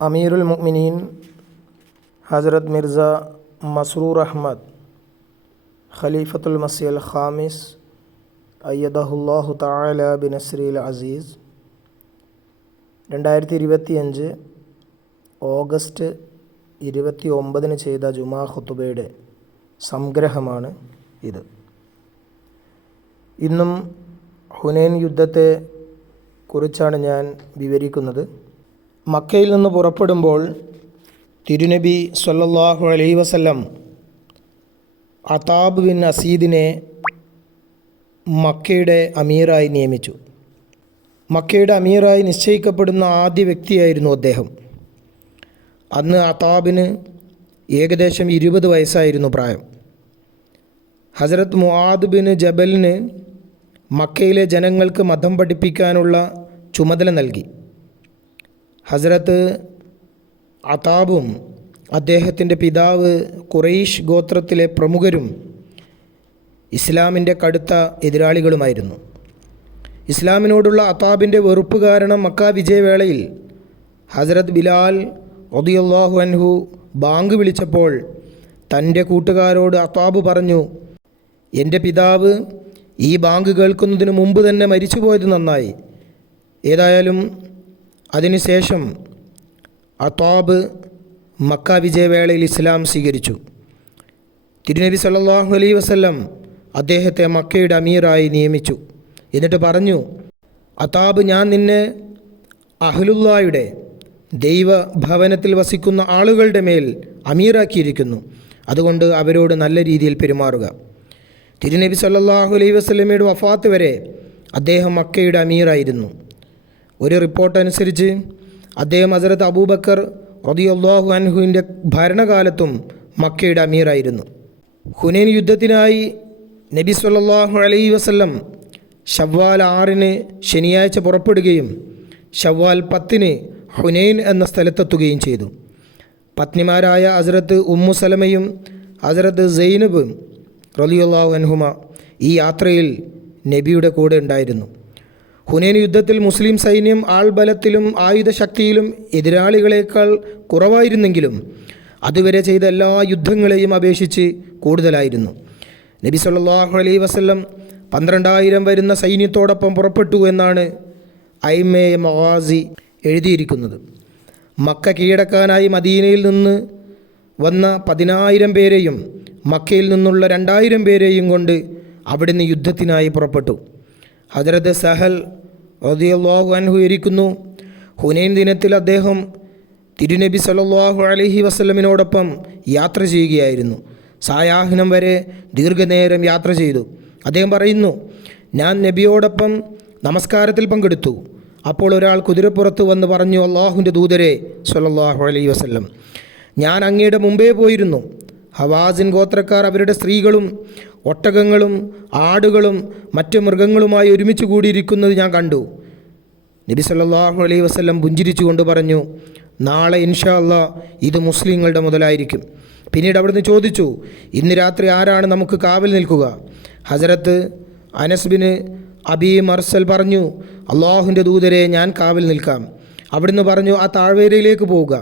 അമീറുൽ മുഅ്മിനീൻ ഹസ്രത്ത് മിർസ മസ്റൂർ അഹ്മദ് ഖലീഫത്തുൽ മസിഹൽ ഖാമിസ് അയ്യദഹുല്ലാഹു തആല ബിനസ്രിൽ അസീസ് 2025 ഓഗസ്റ്റ് 29 ചെയ്ത ജുമാ ഖുതുബയുടെ സംഗ്രഹമാണ് ഇത്. ഇന്നും ഹുനൈൻ യുദ്ധത്തെ കുറിച്ചാണ് ഞാൻ വിവരിക്കുന്നത്. മക്കയിൽ നിന്ന് പുറപ്പെടുമ്പോൾ തിരുനബി സ്വല്ലല്ലാഹു അലൈഹി വസല്ലം അതാബ് ബിൻ അസീദിനെ മക്കയുടെ അമീറായി നിയമിച്ചു. മക്കയുടെ അമീറായി നിശ്ചയിക്കപ്പെടുന്ന ആദ്യ വ്യക്തിയായിരുന്നു അദ്ദേഹം. അന്ന് അതാബിന് ഏകദേശം 20 വയസ്സായിരുന്നു പ്രായം. ഹസ്രത്ത് മുആദ് ബിൻ ജബലിന് മക്കയിലെ ജനങ്ങൾക്ക് മതം പഠിപ്പിക്കാനുള്ള ചുമതല നൽകി. ഹസ്രത്ത് അതാബും അദ്ദേഹത്തിൻ്റെ പിതാവ് ഖുറൈശ് ഗോത്രത്തിലെ പ്രമുഖരും ഇസ്ലാമിൻ്റെ കടുത്ത എതിരാളികളുമായിരുന്നു. ഇസ്ലാമിനോടുള്ള അതാബിൻ്റെ വെറുപ്പ് കാരണം മക്ക വിജയവേളയിൽ ഹസ്രത്ത് ബിലാൽ റളിയല്ലാഹു അൻഹു ബാങ്ക് വിളിച്ചപ്പോൾ തൻ്റെ കൂട്ടുകാരോട് അതാബ് പറഞ്ഞു, എൻ്റെ പിതാവ് ഈ ബാങ്ക് കേൾക്കുന്നതിന് മുമ്പ് തന്നെ മരിച്ചുപോയത് നന്നായി. ഏതായാലും അതിനുശേഷം അതാബ് മക്ക വിജയവേളയിൽ ഇസ്ലാം സ്വീകരിച്ചു. തിരുനബി സല്ലല്ലാഹു അലൈഹി വസല്ലം അദ്ദേഹത്തെ മക്കയുടെ അമീറായി നിയമിച്ചു. എന്നിട്ട് പറഞ്ഞു, അതാബ്, ഞാൻ നിന്നെ അഹ്ലുല്ലായുടെ ദൈവഭവനത്തിൽ വസിക്കുന്ന ആളുകളുടെ മേൽ അമീറാക്കിയിരിക്കുന്നു. അതുകൊണ്ട് അവരോട് നല്ല രീതിയിൽ പെരുമാറുക. തിരുനബി സല്ലല്ലാഹു അലൈഹി വസല്ലമയുടെ വഫാത്ത് വരെ അദ്ദേഹം മക്കയുടെ അമീറായിരുന്നു. ഒരു റിപ്പോർട്ട് അനുസരിച്ച് അദ്ദേഹം ഹസ്രത്ത് അബൂബക്കർ റളിയല്ലാഹു അൻഹുവിൻ്റെ ഭരണകാലത്തും മക്കയുടെ അമീറായിരുന്നു. ഹുനൈൻ യുദ്ധത്തിനായി നബി സല്ലല്ലാഹു അലൈഹി വസല്ലം ശവ്വാൽ 6 ശനിയാഴ്ച പുറപ്പെടുകയും ശവ്വാൽ 10 ഹുനൈൻ എന്ന സ്ഥലത്തെത്തുകയും ചെയ്തു. പത്നിമാരായ ഹസ്രത്ത് ഉമ്മു സലമയും ഹസ്രത്ത് സൈനബും റളിയല്ലാഹു അൻഹുമ ഈ യാത്രയിൽ നബിയുടെ കൂടെ ഉണ്ടായിരുന്നു. ഹുനൈൻ യുദ്ധത്തിൽ മുസ്ലിം സൈന്യം ആൾബലത്തിലും ആയുധശക്തിയിലും എതിരാളികളേക്കാൾ കുറവായിരുന്നെങ്കിലും അതുവരെ ചെയ്ത എല്ലാ യുദ്ധങ്ങളെയും അപേക്ഷിച്ച് കൂടുതലായിരുന്നു. നബി സല്ലല്ലാഹു അലൈഹി വസല്ലം 12,000 വരുന്ന സൈന്യത്തോടൊപ്പം പുറപ്പെട്ടു എന്നാണ് ഐമേ മഗാസി എഴുതിയിരിക്കുന്നത്. മക്ക കീഴടക്കാനായി മദീനയിൽ നിന്ന് വന്ന 10,000 പേരെയും മക്കയിൽ നിന്നുള്ള 2,000 പേരെയും കൊണ്ട് അവിടുന്ന് യുദ്ധത്തിനായി പുറപ്പെട്ടു. ഹദ്രത്ത് സഹൽ റളിയല്ലാഹു അൻഹു ഇരിക്കുന്നു, ഹുനൈൻ ദിനത്തിൽ അദ്ദേഹം തിരുനബി സല്ലല്ലാഹു അലൈഹി വസല്ലമിനോടൊപ്പം യാത്ര ചെയ്യുകയായിരുന്നു. സായാഹ്നം വരെ ദീർഘനേരം യാത്ര ചെയ്തു. അദ്ദേഹം പറയുന്നു, ഞാൻ നബിയോടൊപ്പം നമസ്കാരത്തിൽ പങ്കെടുത്തു. അപ്പോൾ ഒരാൾ കുതിരപ്പുറത്ത് വന്ന് പറഞ്ഞു, അള്ളാഹുവിൻ്റെ ദൂതരെ സല്ലല്ലാഹു അലൈഹി വസല്ലം, ഞാൻ അങ്ങയുടെ മുമ്പേ പോയിരുന്നു. ഹവാസിൻ ഗോത്രക്കാർ അവരുടെ സ്ത്രീകളും ഒട്ടകങ്ങളും ആടുകളും മറ്റു മൃഗങ്ങളുമായി ഒരുമിച്ച് കൂടിയിരിക്കുന്നത് ഞാൻ കണ്ടു. നബി സല്ലല്ലാഹു അലൈഹി വസല്ലം പുഞ്ചിരിച്ചുകൊണ്ട് പറഞ്ഞു, നാളെ ഇൻഷാ അല്ലാഹ് ഇത് മുസ്ലിങ്ങളുടെ മുതലായിരിക്കും. പിന്നീട് അവിടുന്ന് ചോദിച്ചു, ഇന്ന് രാത്രി ആരാണ് നമുക്ക് കാവൽ നിൽക്കുക? ഹസ്രത്ത് അനസ് ബിൻ അബി മർസൽ പറഞ്ഞു, അള്ളാഹുവിൻ്റെ ദൂതരെ, ഞാൻ കാവൽ നിൽക്കാം. അവിടുന്ന് പറഞ്ഞു, ആ താഴ്വരയിലേക്ക് പോവുക.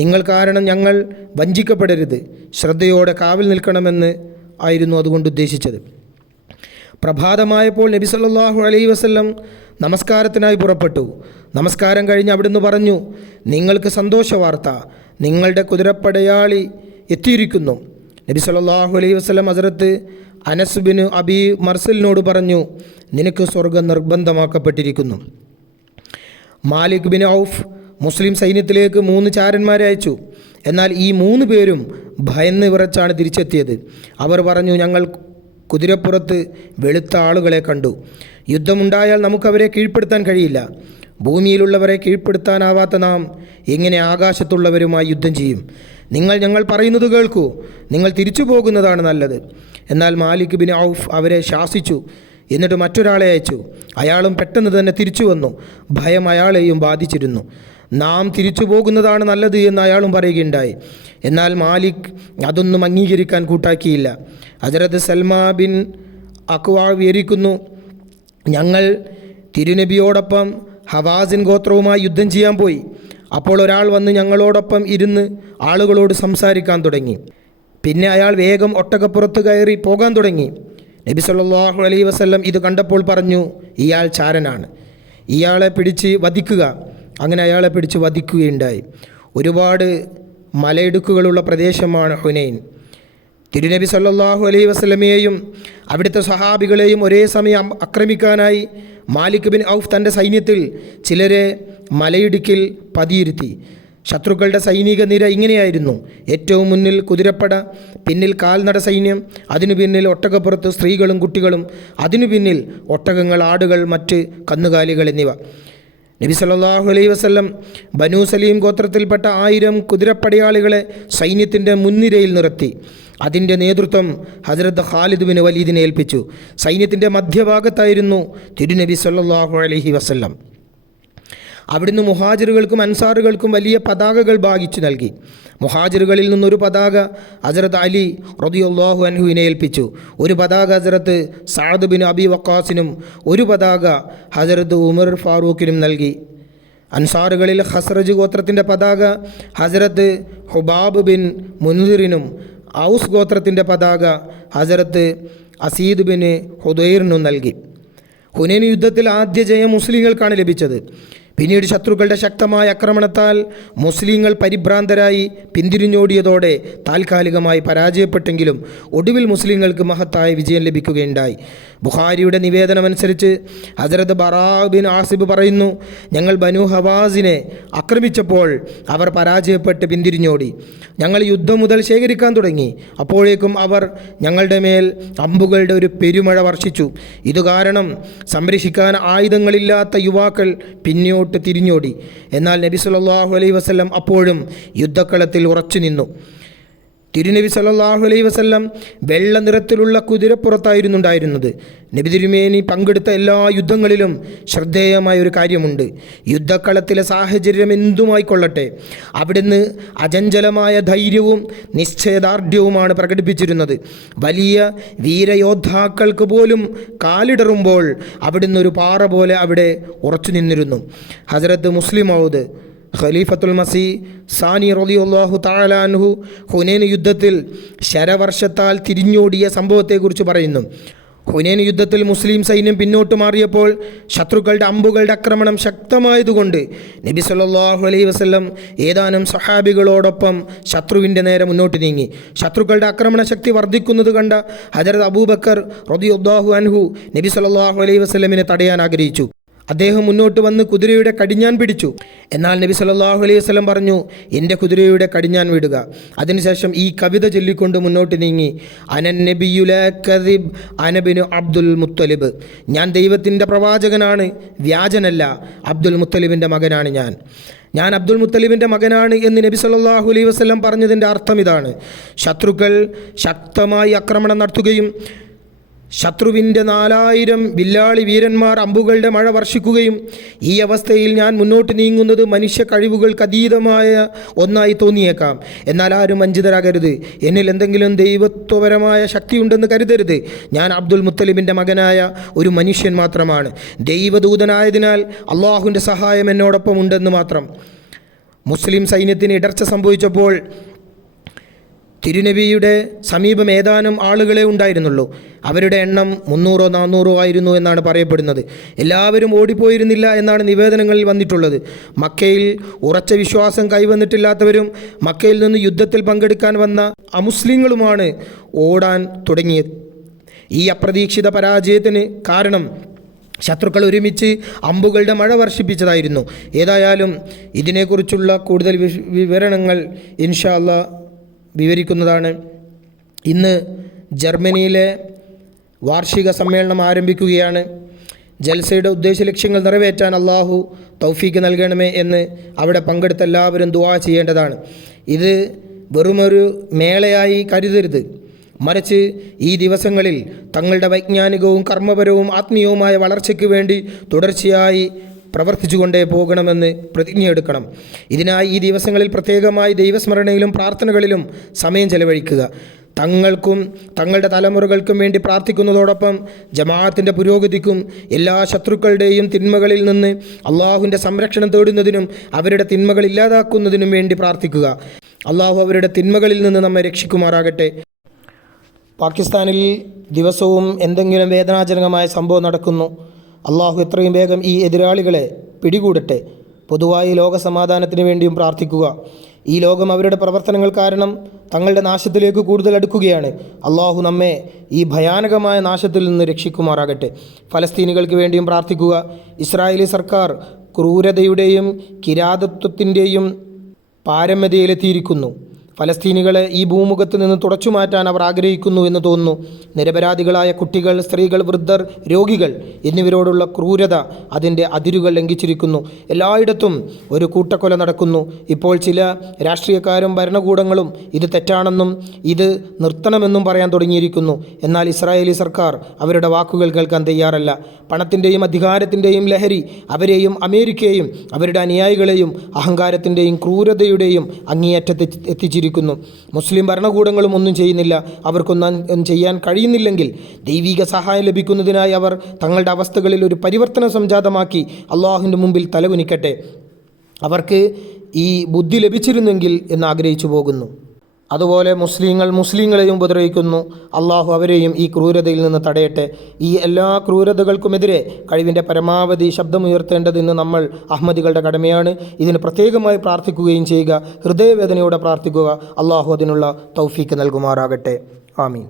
നിങ്ങൾ കാരണം ഞങ്ങൾ വഞ്ചിക്കപ്പെടരുത്. ശ്രദ്ധയോടെ കാവൽ നിൽക്കണമെന്ന് ആയിരുന്നു അതുകൊണ്ട് ഉദ്ദേശിച്ചത്. പ്രഭാതമായപ്പോൾ നബി സല്ലല്ലാഹു അലൈഹി വസല്ലം നമസ്കാരത്തിനായി പുറപ്പെട്ടു. നമസ്കാരം കഴിഞ്ഞ് അവിടുന്ന് പറഞ്ഞു, നിങ്ങൾക്ക് സന്തോഷ വാർത്ത, നിങ്ങളുടെ കുതിരപ്പടയാളി എത്തിയിരിക്കുന്നു. നബി സല്ലല്ലാഹു അലൈഹി വസല്ലം ഹസ്രത്ത് അനസ് ബിൻ അബി മർസലിനോട് പറഞ്ഞു, നിനക്ക് സ്വർഗ്ഗം നിർബന്ധമാക്കപ്പെട്ടിരിക്കുന്നു. മാലിക് ബിൻ ഔഫ് മുസ്ലിം സൈന്യത്തിലേക്ക് 3 ചാരന്മാരെ അയച്ചു. എന്നാൽ ഈ 3 പേരും ഭയന്ന് വിറച്ചാണ് തിരിച്ചെത്തിയത്. അവർ പറഞ്ഞു, ഞങ്ങൾ കുതിരപ്പുറത്ത് വെളുത്ത ആളുകളെ കണ്ടു. യുദ്ധമുണ്ടായാൽ നമുക്കവരെ കീഴ്പ്പെടുത്താൻ കഴിയില്ല. ഭൂമിയിലുള്ളവരെ കീഴ്പ്പെടുത്താനാവാത്ത നാം എങ്ങനെ ആകാശത്തുള്ളവരുമായി യുദ്ധം ചെയ്യും? ഞങ്ങൾ പറയുന്നത് കേൾക്കൂ, നിങ്ങൾ തിരിച്ചു പോകുന്നതാണ് നല്ലത്. എന്നാൽ മാലിക് ബിൻ ഔഫ് അവരെ ശാസിച്ചു. എന്നിട്ട് മറ്റൊരാളെ അയച്ചു. അയാളും പെട്ടെന്ന് തന്നെ തിരിച്ചു വന്നു. ഭയം അയാളെയും ബാധിച്ചിരുന്നു. നാം തിരിച്ചു പോകുന്നതാണ് നല്ലത് എന്ന് അയാളും പറയുകയുണ്ടായി. എന്നാൽ മാലിക് അതൊന്നും അംഗീകരിക്കാൻ കൂട്ടാക്കിയില്ല. ഹസ്രത്ത് സൽമാ ബിൻ അക്വാ വിവരിക്കുന്നു, ഞങ്ങൾ തിരുനബിയോടൊപ്പം ഹവാസിൻ ഗോത്രവുമായി യുദ്ധം ചെയ്യാൻ പോയി. അപ്പോൾ ഒരാൾ വന്ന് ഞങ്ങളോടൊപ്പം ഇരുന്ന് ആളുകളോട് സംസാരിക്കാൻ തുടങ്ങി. പിന്നെ അയാൾ വേഗം ഒട്ടകപ്പുറത്ത് കയറി പോകാൻ തുടങ്ങി. നബി സല്ലല്ലാഹു അലൈഹി വസല്ലം ഇത് കണ്ടപ്പോൾ പറഞ്ഞു, ഇയാൾ ചാരനാണ്, ഇയാളെ പിടിച്ച് വധിക്കുക. അങ്ങനെ അയാളെ പിടിച്ച് വധിക്കുകയുണ്ടായി. ഒരുപാട് മലയിടുക്കുകളുള്ള പ്രദേശമാണ് ഹുനൈൻ. തിരുനബി സല്ലല്ലാഹു അലൈഹി വസല്ലമയെയും അവിടുത്തെ സഹാബികളെയും ഒരേ സമയം ആക്രമിക്കാനായി മാലിക് ബിൻ ഔഫ് തൻ്റെ സൈന്യത്തിൽ ചിലരെ മലയിടുക്കിൽ പതിയിരുത്തി. ശത്രുക്കളുടെ സൈനിക നിര ഇങ്ങനെയായിരുന്നു: ഏറ്റവും മുന്നിൽ കുതിരപ്പട, പിന്നിൽ കാൽനട സൈന്യം, അതിനു പിന്നിൽ ഒട്ടകപ്പുറത്ത് സ്ത്രീകളും കുട്ടികളും, അതിനു പിന്നിൽ ഒട്ടകങ്ങൾ, ആടുകൾ, മറ്റ് കന്നുകാലികൾ എന്നിവ. നബി സല്ലല്ലാഹു അലൈഹി വസല്ലം ബനൂ സലീം ഗോത്രത്തിൽപ്പെട്ട 1000 കുതിരപ്പടയാളികളെ സൈന്യത്തിൻ്റെ മുൻനിരയിൽ നിർത്തി. അതിൻ്റെ നേതൃത്വം ഹസ്രത്ത് ഖാലിദ് ബിൻ വലീദിനെ ഏൽപ്പിച്ചു. സൈന്യത്തിൻ്റെ മധ്യഭാഗത്തായിരുന്നു തിരുനബി സല്ലല്ലാഹു അലൈഹി വസല്ലം. അവിടുന്ന് മുഹാജിറുകൾക്കും അൻസാറുകൾക്കും വലിയ പതാകകൾ ഭാഗിച്ചു നൽകി. മുഹാജിറുകളിൽ നിന്നൊരു പതാക ഹസ്രത്ത് അലി റളിയല്ലാഹു അൻഹുവിനെ ഏൽപ്പിച്ചു. ഒരു പതാക ഹസ്രത്ത് സഅദ് ബിൻ അബി വഖാസിനും ഒരു പതാക ഹസ്രത്ത് ഉമർ ഫാറൂഖിനും നൽകി. അൻസാറുകളിൽ ഖസ്റജ് ഗോത്രത്തിൻ്റെ പതാക ഹസ്രത്ത് ഹുബാബ് ബിൻ മുൻദിറിനും ഔസ് ഗോത്രത്തിൻ്റെ പതാക ഹസ്രത്ത് അസീദ് ബിൻ ഹുദൈറിനും നൽകി. ഹുനൈൻ യുദ്ധത്തിൽ ആദ്യ ജയം മുസ്ലിങ്ങൾക്കാണ് ലഭിച്ചത്. പിന്നീട് ശത്രുക്കളുടെ ശക്തമായ ആക്രമണത്താൽ മുസ്ലിങ്ങൾ പരിഭ്രാന്തരായി പിന്തിരിഞ്ഞോടിയതോടെ താൽക്കാലികമായി പരാജയപ്പെട്ടെങ്കിലും ഒടുവിൽ മുസ്ലിങ്ങൾക്ക് മഹത്തായ വിജയം ലഭിക്കുകയുണ്ടായി. ബുഖാരിയുടെ നിവേദനമനുസരിച്ച് ഹസ്രത്ത് ബറാ ബിൻ ആസിബ് പറയുന്നു, ഞങ്ങൾ ബനു ഹവാസിനെ ആക്രമിച്ചപ്പോൾ അവർ പരാജയപ്പെട്ട് പിന്തിരിഞ്ഞോടി. ഞങ്ങൾ യുദ്ധം മുതൽ ശേഖരിക്കാൻ തുടങ്ങി. അപ്പോഴേക്കും അവർ ഞങ്ങളുടെ മേൽ അമ്പുകളുടെ ഒരു പെരുമഴ വർഷിച്ചു. ഇതുകാരണം സംരക്ഷിക്കാൻ ആയുധങ്ങളില്ലാത്ത യുവാക്കൾ പിന്നോട്ട് തിരിഞ്ഞോടി. എന്നാൽ നബി സല്ലല്ലാഹു അലൈഹി വസല്ലം അപ്പോഴും യുദ്ധക്കളത്തിൽ ഉറച്ചു നിന്നു. തിരുനബി സല്ലല്ലാഹു അലൈഹി വസല്ലം വെള്ള നിറത്തിലുള്ള കുതിരപ്പുറത്തായിരുന്നുണ്ടായിരുന്നത്. നബി തിരുമേനി പങ്കെടുത്ത എല്ലാ യുദ്ധങ്ങളിലും ശ്രദ്ധേയമായ ഒരു കാര്യമുണ്ട്. യുദ്ധക്കളത്തിലെ സാഹചര്യം എന്തുമായിക്കൊള്ളട്ടെ, അവിടുന്ന് അചഞ്ചലമായ ധൈര്യവും നിശ്ചയദാർഢ്യവുമാണ് പ്രകടിപ്പിച്ചിരുന്നത്. വലിയ വീരയോദ്ധാക്കൾക്ക് പോലും കാലിടറുമ്പോൾ അവിടുന്ന് ഒരു പാറ പോലെ അവിടെ ഉറച്ചു നിന്നിരുന്നു. ഹസ്രത്ത് മുസ്ലിം മൗദ് ഖലീഫത്തുൽ മസീ സാനി റളിയല്ലാഹു തആല അൻഹു ഹുനൈൻ യുദ്ധത്തിൽ ശരവർഷത്താൽ തിരിഞ്ഞോടിയ സംഭവത്തെക്കുറിച്ച് പറയുന്നു. ഹുനൈൻ യുദ്ധത്തിൽ മുസ്ലിം സൈന്യം പിന്നോട്ട് മാറിയപ്പോൾ ശത്രുക്കളുടെ അമ്പുകളുടെ ആക്രമണം ശക്തമായതുകൊണ്ട് നബി സല്ലല്ലാഹു അലൈഹി വസല്ലം ഏതാനും സഹാബികളോടൊപ്പം ശത്രുവിൻ്റെ നേരെ മുന്നോട്ട് നീങ്ങി. ശത്രുക്കളുടെ ആക്രമണ ശക്തി വർദ്ധിക്കുന്നത് കണ്ട ഹദരത്ത് അബൂബക്കർ റളിയല്ലാഹു അൻഹു നബി സല്ലല്ലാഹു അലൈഹി വസല്ലമിനെ തടയാൻ ആഗ്രഹിച്ചു. അദ്ദേഹം മുന്നോട്ട് വന്ന് കുതിരയുടെ കടിഞ്ഞാൻ പിടിച്ചു. എന്നാൽ നബി സല്ലല്ലാഹു അലൈഹി വസല്ലം പറഞ്ഞു, എൻ്റെ കുതിരയുടെ കടിഞ്ഞാൻ വിടുക. അതിനുശേഷം ഈ കവിത ചൊല്ലിക്കൊണ്ട് മുന്നോട്ട് നീങ്ങി: അനൻ നബിയു ലാ കദിബ് അന ബിനു അബ്ദുൽ മുത്തലിബ്. ഞാൻ ദൈവത്തിൻ്റെ പ്രവാചകനാണ്, വ്യാജനല്ല. അബ്ദുൽ മുത്തലിബിൻ്റെ മകനാണ് ഞാൻ അബ്ദുൽ മുത്തലിബിൻ്റെ മകനാണ് എന്ന് നബി സല്ലല്ലാഹു അലൈഹി വസല്ലം പറഞ്ഞതിൻ്റെ അർത്ഥം ഇതാണ്: ശത്രുക്കൾ ശക്തമായി ആക്രമണം നടത്തുകയും ശത്രുവിൻ്റെ 4000 വില്ലാളി വീരന്മാർ അമ്പുകളുടെ മഴ വർഷിക്കുകയും ഈ അവസ്ഥയിൽ ഞാൻ മുന്നോട്ട് നീങ്ങുന്നത് മനുഷ്യ കഴിവുകൾക്ക് അതീതമായ ഒന്നായി തോന്നിയേക്കാം. എന്നാൽ ആരും വഞ്ചിതരാകരുത്. എന്നിൽ എന്തെങ്കിലും ദൈവത്വപരമായ ശക്തിയുണ്ടെന്ന് കരുതരുത്. ഞാൻ അബ്ദുൽ മുത്തലിബിൻ്റെ മകനായ ഒരു മനുഷ്യൻ മാത്രമാണ്. ദൈവദൂതനായതിനാൽ അള്ളാഹുവിൻ്റെ സഹായം എന്നോടൊപ്പം ഉണ്ടെന്ന് മാത്രം. മുസ്ലിം സൈന്യത്തിന് ഇടർച്ച സംഭവിച്ചപ്പോൾ തിരുനബിയുടെ സമീപം ഏതാനും ആളുകളെ ഉണ്ടായിരുന്നുള്ളൂ. അവരുടെ എണ്ണം 300-400 ആയിരുന്നു എന്നാണ് പറയപ്പെടുന്നത്. എല്ലാവരും ഓടിപ്പോയിരുന്നില്ല എന്നാണ് നിവേദനങ്ങളിൽ വന്നിട്ടുള്ളത്. മക്കയിൽ ഉറച്ച വിശ്വാസം കൈവന്നിട്ടില്ലാത്തവരും മക്കയിൽ നിന്ന് യുദ്ധത്തിൽ പങ്കെടുക്കാൻ വന്ന അമുസ്ലിങ്ങളുമാണ് ഓടാൻ തുടങ്ങിയത്. ഈ അപ്രതീക്ഷിത പരാജയത്തിന് കാരണം ശത്രുക്കൾ ഒരുമിച്ച് അമ്പുകളുടെ മഴ വർഷിപ്പിച്ചതായിരുന്നു. ഏതായാലും ഇതിനെക്കുറിച്ചുള്ള കൂടുതൽ വിവരണങ്ങൾ ഇൻഷാ അല്ലാഹ് വിവരിക്കുന്നതാണ്. ഇന്ന് ജർമ്മനിയിലെ വാർഷിക സമ്മേളനം ആരംഭിക്കുകയാണ്. ജൽസയുടെ ഉദ്ദേശ ലക്ഷ്യങ്ങൾ നിറവേറ്റാൻ അള്ളാഹു തൗഫീക്ക് നൽകണമേ എന്ന് അവിടെ പങ്കെടുത്ത എല്ലാവരും ദുആ ചെയ്യേണ്ടതാണ്. ഇത് വെറുമൊരു മേളയായി കരുതരുത്, മറിച്ച് ഈ ദിവസങ്ങളിൽ തങ്ങളുടെ വൈജ്ഞാനികവും കർമ്മപരവും ആത്മീയവുമായ വളർച്ചയ്ക്ക് വേണ്ടി തുടർച്ചയായി പ്രവർത്തിച്ചുകൊണ്ടേ പോകണമെന്ന് പ്രതിജ്ഞയെടുക്കണം. ഇതിനായി ഈ ദിവസങ്ങളിൽ പ്രത്യേകമായി ദൈവസ്മരണയിലും പ്രാർത്ഥനകളിലും സമയം ചെലവഴിക്കുക. തങ്ങൾക്കും തങ്ങളുടെ തലമുറകൾക്കും വേണ്ടി പ്രാർത്ഥിക്കുന്നതോടൊപ്പം ജമാഅത്തിൻ്റെ പുരോഗതിക്കും എല്ലാ ശത്രുക്കളുടെയും തിന്മകളിൽ നിന്ന് അള്ളാഹുവിൻ്റെ സംരക്ഷണം തേടുന്നതിനും അവരുടെ തിന്മകൾ ഇല്ലാതാക്കുന്നതിനും വേണ്ടി പ്രാർത്ഥിക്കുക. അള്ളാഹു അവരുടെ തിന്മകളിൽ നിന്ന് നമ്മെ രക്ഷിക്കുമാറാകട്ടെ. പാകിസ്ഥാനിൽ ദിവസവും എന്തെങ്കിലും വേദനാജനകമായ സംഭവം നടക്കുന്നു. അള്ളാഹു എത്രയും വേഗം ഈ എതിരാളികളെ പിടികൂടട്ടെ. പൊതുവായി ലോക സമാധാനത്തിന് വേണ്ടിയും പ്രാർത്ഥിക്കുക. ഈ ലോകം അവരുടെ പ്രവർത്തനങ്ങൾ കാരണം തങ്ങളുടെ നാശത്തിലേക്ക് കൂടുതൽ അടുക്കുകയാണ്. അള്ളാഹു നമ്മെ ഈ ഭയാനകമായ നാശത്തിൽ നിന്ന് രക്ഷിക്കുമാറാകട്ടെ. ഫലസ്തീനികൾക്ക് വേണ്ടിയും പ്രാർത്ഥിക്കുക. ഇസ്രായേലി സർക്കാർ ക്രൂരതയുടെയും കിരാതത്വത്തിൻ്റെയും പാരമ്യതയിലെത്തിയിരിക്കുന്നു. ഫലസ്തീനികളെ ഈ ഭൂമുഖത്ത് നിന്ന് തുടച്ചു മാറ്റാൻ അവർ ആഗ്രഹിക്കുന്നു എന്ന് തോന്നുന്നു. നിരപരാധികളായ കുട്ടികൾ, സ്ത്രീകൾ, വൃദ്ധർ, രോഗികൾ എന്നിവരോടുള്ള ക്രൂരത അതിൻ്റെ അതിരുകൾ ലംഘിച്ചിരിക്കുന്നു. എല്ലായിടത്തും ഒരു കൂട്ടക്കൊല നടക്കുന്നു. ഇപ്പോൾ ചില രാഷ്ട്രീയക്കാരും ഭരണകൂടങ്ങളും ഇത് തെറ്റാണെന്നും ഇത് നിർത്തണമെന്നും പറയാൻ തുടങ്ങിയിരിക്കുന്നു. എന്നാൽ ഇസ്രായേലി സർക്കാർ അവരുടെ വാക്കുകൾ കേൾക്കാൻ തയ്യാറല്ല. പണത്തിൻ്റെയും അധികാരത്തിൻ്റെയും ലഹരി അവരെയും അമേരിക്കയെയും അവരുടെ അനുയായികളെയും അഹങ്കാരത്തിൻ്റെയും ക്രൂരതയുടെയും അങ്ങേയറ്റത്ത് എത്തിച്ചിരിക്കുന്നു. മുസ്ലിം ഭരണകൂടങ്ങളും ഒന്നും ചെയ്യുന്നില്ല. അവർക്കൊന്നും ചെയ്യാൻ കഴിയുന്നില്ലെങ്കിൽ ദൈവിക സഹായം ലഭിക്കുന്നതിനായി അവർ തങ്ങളുടെ അവസ്ഥകളിൽ ഒരു പരിവർത്തനം സംജാതമാക്കി അള്ളാഹുവിൻ്റെ മുമ്പിൽ തലകുനിക്കട്ടെ. അവർക്ക് ഈ ബുദ്ധി ലഭിച്ചിരുന്നെങ്കിൽ എന്ന് ആഗ്രഹിച്ചു പോകുന്നു. അതുപോലെ മുസ്ലിങ്ങളെയും ഉപദ്രവിക്കുന്നു. അള്ളാഹു അവരെയും ഈ ക്രൂരതയിൽ നിന്ന് തടയട്ടെ. ഈ എല്ലാ ക്രൂരതകൾക്കുമെതിരെ കഴിവിൻ്റെ പരമാവധി ശബ്ദമുയർത്തേണ്ടതെന്ന് നമ്മൾ അഹമ്മദികളുടെ കടമയാണ്. ഇതിന് പ്രത്യേകമായി പ്രാർത്ഥിക്കുകയും ചെയ്യുക. ഹൃദയവേദനയോടെ പ്രാർത്ഥിക്കുക. അള്ളാഹു അതിനുള്ള തൗഫീക്ക് നൽകുമാറാകട്ടെ. ആമീൻ.